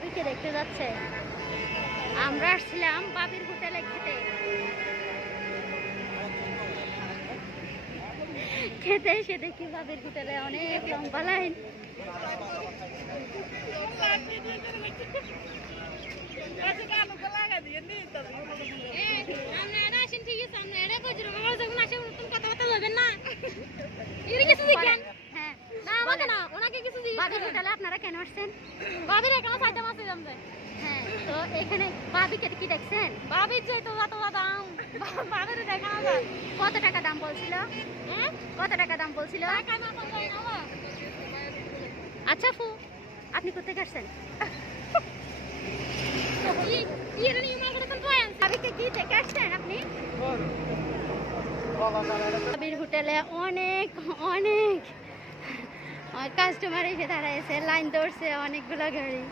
বাবিকে দেখতে যাচ্ছে। আমরা আসছিলাম বাবির হোটেলে খেতে খেতে এসে দেখি বাবির হোটেলে অনেক লম্বা লাইন। আপনারা কেন আসছেন? বাবির এখানে চাইতে মাছ দাম। হ্যাঁ, তো এখানে বাবিকে কি দেখছেন? বাবির যে তো দাম, বাবির দেখা যায়। কত টাকা দাম বলছিল? কত টাকা দাম বলছিল? আচ্ছা ফু, আপনি কোথায় আসছেন? বাবিকে কি দেখে আসছেন আপনি? বাবির হোটেলে অনেক অনেক কাস্টমার এসে দাঁড়াইছে, লাইন ধরছে অনেকগুলো গাড়ি।